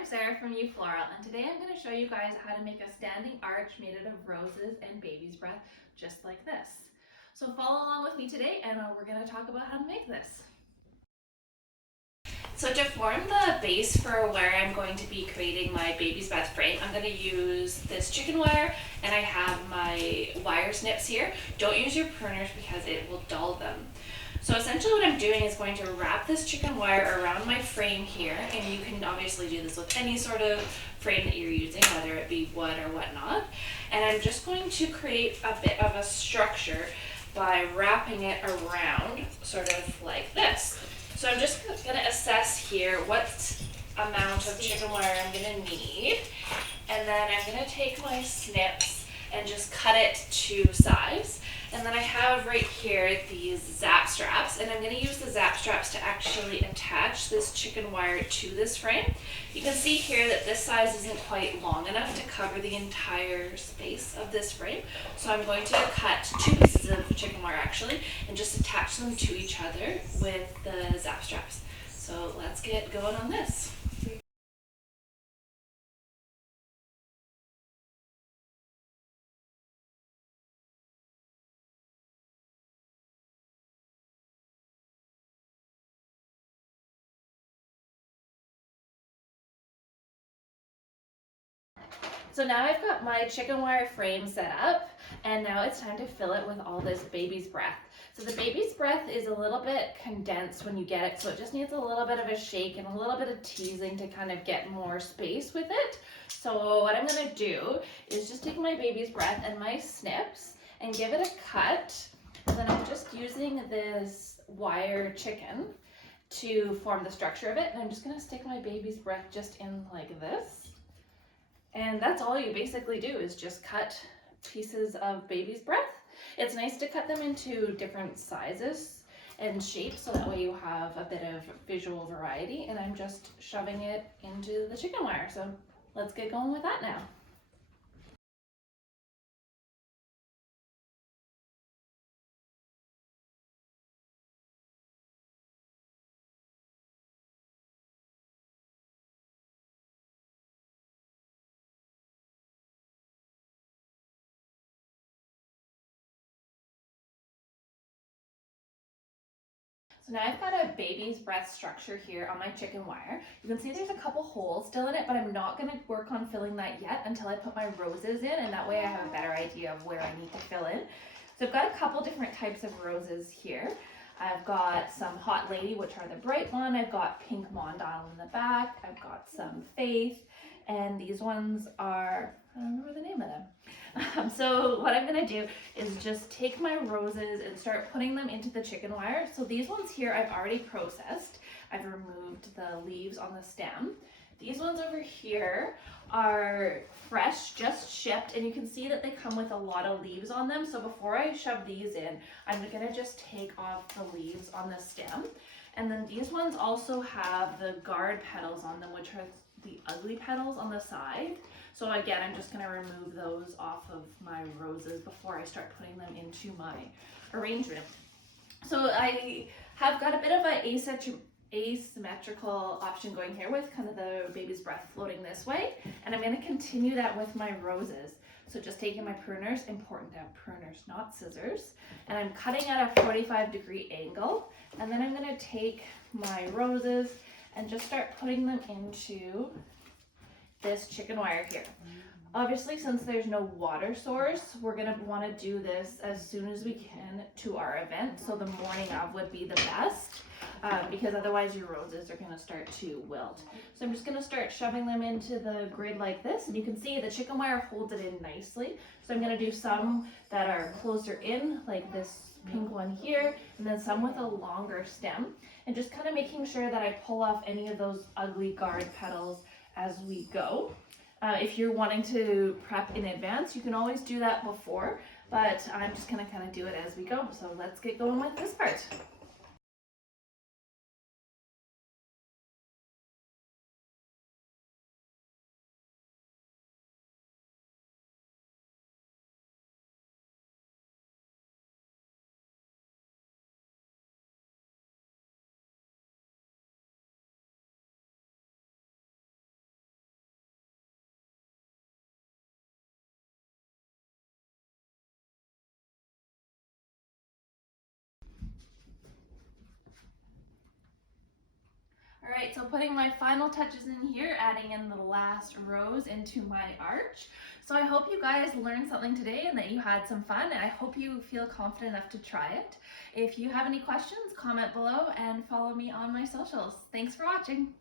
I'm Sarah from You Floral, and today I'm going to show you guys how to make a standing arch made out of roses and baby's breath, just like this. So follow along with me today, and we're going to talk about how to make this. So to form the base for where I'm going to be creating my baby's breath frame, I'm going to use this chicken wire, and I have my wire snips here. Don't use your pruners because it will dull them. So essentially what I'm doing is going to wrap this chicken wire around my frame here, and you can obviously do this with any sort of frame that you're using, whether it be wood or whatnot. And I'm just going to create a bit of a structure by wrapping it around, sort of like this. So I'm just going to assess here what amount of chicken wire I'm going to need, and then I'm going to take my snips and just cut it to size. And then I have right here these zap straps, and I'm going to use the zap straps to actually attach this chicken wire to this frame. You can see here that this size isn't quite long enough to cover the entire space of this frame. So I'm going to cut 2 pieces of chicken wire actually, and just attach them to each other with the zap straps. So let's get going on this. So now I've got my chicken wire frame set up, and now it's time to fill it with all this baby's breath. So the baby's breath is a little bit condensed when you get it, so it just needs a little bit of a shake and a little bit of teasing to kind of get more space with it. So what I'm gonna do is just take my baby's breath and my snips and give it a cut. And then I'm just using this wire chicken to form the structure of it. And I'm just gonna stick my baby's breath just in like this. And that's all you basically do is just cut pieces of baby's breath. It's nice to cut them into different sizes and shapes so that way you have a bit of visual variety, and I'm just shoving it into the chicken wire. So let's get going with that now. So now I've got a baby's breath structure here on my chicken wire. You can see there's a couple holes still in it, but I'm not going to work on filling that yet until I put my roses in, and that way I have a better idea of where I need to fill in. So I've got a couple different types of roses here. I've got some Hot Lady, which are the bright one. I've got Pink Mondale in the back. I've got some Faith, and these ones are, I don't remember the name of them. So what I'm gonna do is just take my roses and start putting them into the chicken wire. So these ones here I've already processed. I've removed the leaves on the stem. These ones over here are fresh, just shipped, and you can see that they come with a lot of leaves on them. So before I shove these in, I'm gonna just take off the leaves on the stem. And then these ones also have the guard petals on them, which are the ugly petals on the side. So again, I'm just going to remove those off of my roses before I start putting them into my arrangement. So I have got a bit of an asymmetrical option going here with kind of the baby's breath floating this way. And I'm going to continue that with my roses. So just taking my pruners, important to have pruners, not scissors. And I'm cutting at a 45-degree angle. And then I'm going to take my roses and just start putting them into this chicken wire here. Obviously, since there's no water source, we're gonna want to do this as soon as we can to our event. So the morning of would be the best, because otherwise your roses are gonna start to wilt. So I'm just gonna start shoving them into the grid like this, and you can see the chicken wire holds it in nicely. So I'm gonna do some that are closer in, like this pink one here, and then some with a longer stem, and just kind of making sure that I pull off any of those ugly guard petals as we go. If you're wanting to prep in advance, you can always do that before, but I'm just gonna kind of do it as we go. So let's get going with this part. All right, so putting my final touches in here, adding in the last rose into my arch. So I hope you guys learned something today and that you had some fun, and I hope you feel confident enough to try it. If you have any questions, comment below and follow me on my socials. Thanks for watching.